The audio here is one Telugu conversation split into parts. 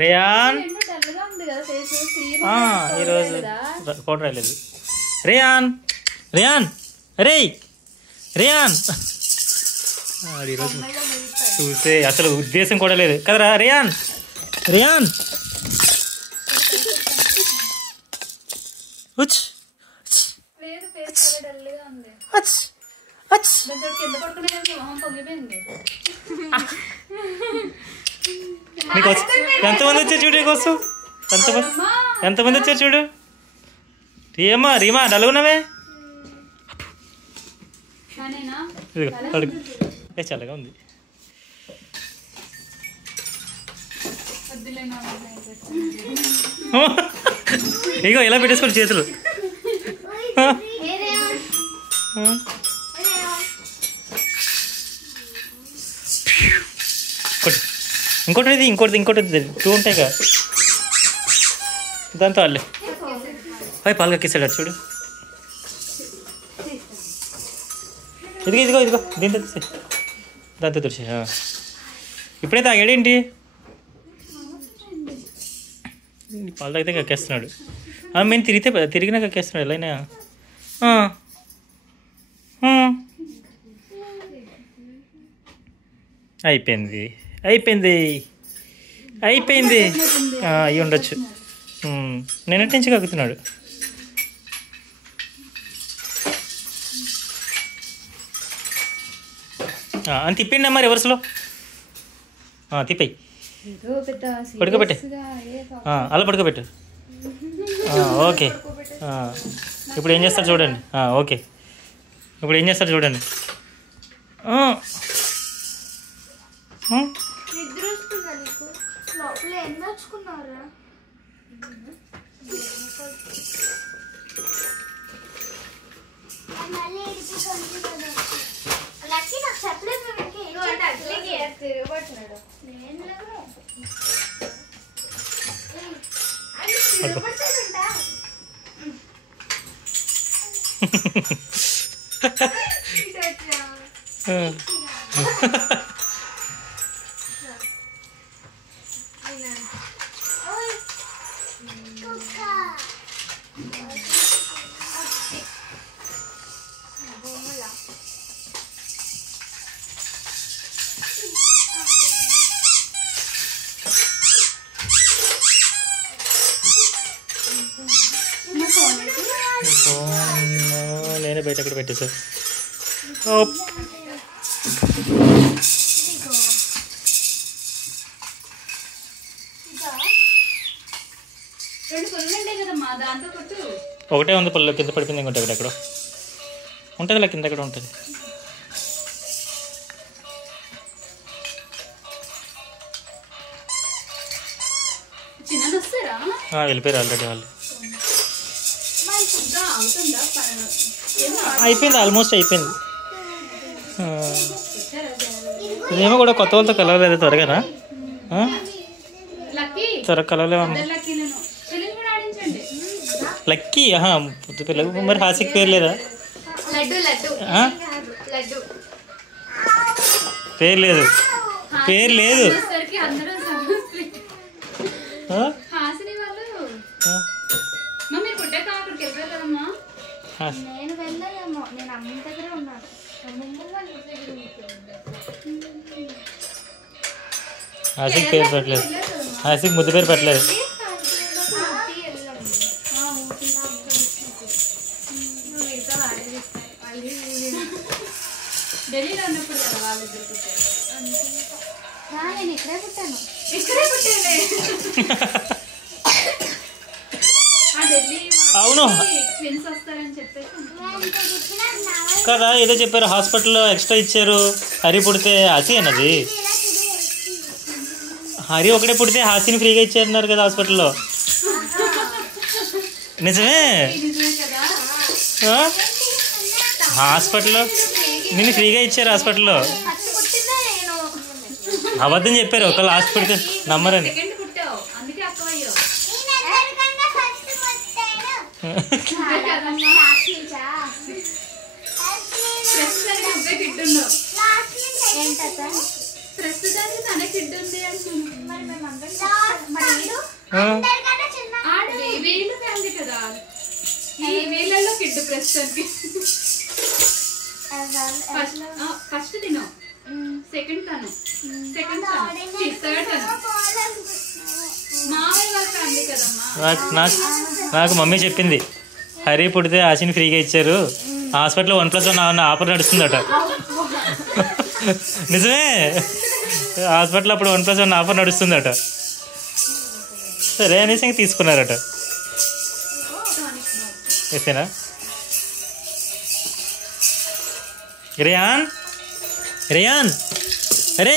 రేయాన్ ఈరోజు కోట రాయలేదు. రేయాన్ రేయాన్ రే రేయాన్ ఈరోజు చూస్తే అసలు ఉద్దేశం కూడా లేదు కదరా. రేయాన్ రేయాన్ నీకు ఎంతమంది వచ్చారు చూడు నీకోసం. ఎంతమంది వచ్చారు చూడు. రీమా రీమా డల్గున్నావే. చల్లగా ఉంది. ఇగో ఇలా పెట్టేసుకోండి చేతులు. ఇంకోటి ఇంకోటి ఇంకోటి 2 ఉంటాయి కదా దాంతో వాళ్ళే పై పాలు కక్కిస్తాడు చూడు. ఇదిగో ఇదిగో ఇదిగో దీంతో దాంతో తుడిచి ఇప్పుడే తాగాడేంటి. పాలు తాగితే కక్కేస్తున్నాడు. మేము తిరిగినా కక్కేస్తున్నాడు ఎలా అయినా. అయిపోయింది అయిపోయింది అయిపోయింది. అవి ఉండొచ్చు. నేనటి నుంచి కక్కుతున్నాడు. అని తిప్పిండి అమ్మా రివర్స్లో. తిప్పాయి పడుకోబెట్టే. అలా పడుకోబెట్టు. ఓకే ఇప్పుడు ఏం చేస్తారు చూడండి. ఓకే ఇప్పుడు ఏం చేస్తారు చూడండి. నేనే బయట అక్కడ పెట్టేసా. ఒకటే ఉంది పళ్ళు కింద పడిపోయింది. ఇంకోటి ఎక్కడ ఉంటుంది ఇలా కింద ఎక్కడ ఉంటుంది. వెళ్ళిపోయారు ఆల్రెడీ వాళ్ళు. అయిపోయింది ఆల్మోస్ట్ అయిపోయింది. ఇదేమో కూడా కొత్త వాళ్ళతో కలవలేదు త్వరగానా. త్వరగా కలవలేమమ్మా. లక్కీ పొద్దు పిల్లలు మరి హాసిక్ పేరు లేదా. పేరు లేదు పేరు లేదు. హాసిక్ పేరు పెట్టలేదు. హాసిక్ ముద్దు పేరు పెట్టలేదు. అవును కదా ఏదో చెప్పారు హాస్పిటల్లో ఎక్స్ట్రా ఇచ్చారు. హరి పుడితే హాసి అన్నది. హరి ఒకటే పుడితే హాసిని ఫ్రీగా ఇచ్చారన్నారు కదా హాస్పిటల్లో. నిజమే హాస్పిటల్లో నిన్ను ఫ్రీగా ఇచ్చారు హాస్పిటల్లో. అబద్ధం చెప్పారు ఒకళ్ళు హాస్పిటల్ నమ్మరని. ప్రస్తుతానికి తన కిడ్ ఉంది అంటున్నాను. వీళ్ళు ఫ్యామిలీ కదా, ఈ వీళ్ళలో కిడ్ ప్రస్తుతానికి. ఫస్ట్ తిను, సెకండ్ తను, థర్డ్ తను. మామయ్య వాళ్ళ ఫ్యామిలీ కదమ్మా. నాకు మమ్మీ చెప్పింది హరి పుడితే ఆశని ఫ్రీగా ఇచ్చారు, హాస్పిటల్లో 1+1 ఆఫర్ నడుస్తుందట. నిజమే, హాస్పిటల్లో అప్పుడు 1+1 ఆఫర్ నడుస్తుందట. సరే అనేసి ఇంక తీసుకున్నారట. వేసేనా రేయాన్ రేయాన్ అరే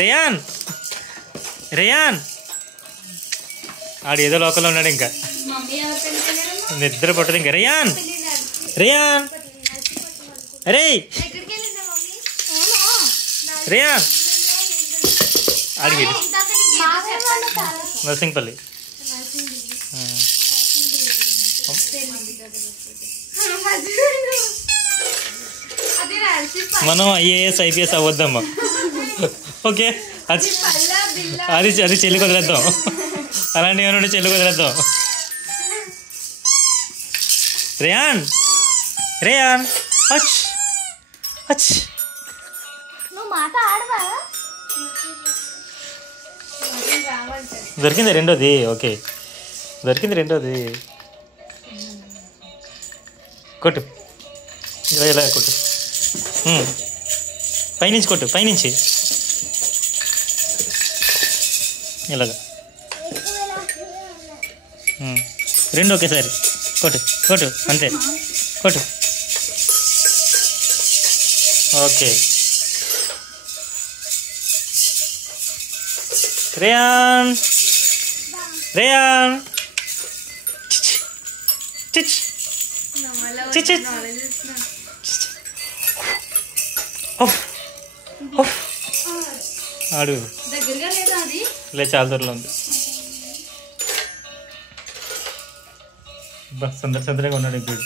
రేయాన్ రేయాన్ ఆడు ఏదో లోకల్లో ఉన్నాడు. ఇంకా నిద్ర పట్టదు. ఇంకా రేయాన్ రేయాన్ అరే రేయాన్ అడిగి నర్సింగ్పల్లి. మనం IAS IPS అవ్వద్దమ్మా. ఓకే, అది అది అది చెల్లి కుదిరేద్దాం. అలాంటివి ఏమైనా చెల్లి కుదిరేద్దాం. రేయాన్ రేయాన్ అచ్ అచ్ దొరికింది రెండోది. ఓకే, దొరికింది రెండోది. కొట్టు, ఇలా కొట్టు, పైనుంచి కొట్టు, పైనుంచి ఇలాగా. రెండు ఒకేసారి కొట్టు కొట్టు, అంతే కొట్టు. ఓకే, రేయాన్ రేయాన్ చిచ్ చిచ్ చిచ్ ఆడు లే, చాలా దూరంలో ఉంది. బస్ సందర్గా ఉన్నాడు ఇప్పుడు.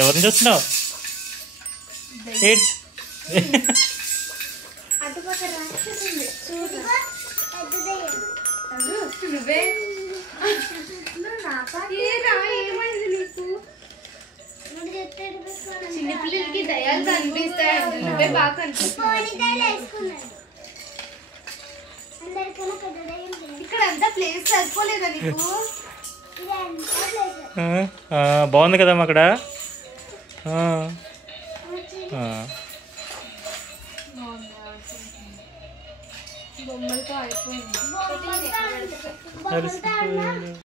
ఎవరిని చూస్తున్నావు? చిన్నపిల్లలకి దయాలు కనిపిస్తాయి, నువ్వే బాగా కనిపిస్తాయి. ఇక్కడ అంతా ప్లేస్ సరిపోలేదా నీకు? బాగుంది కదమ్మా అక్కడ. బొమ్మలతో అయిపోయింది.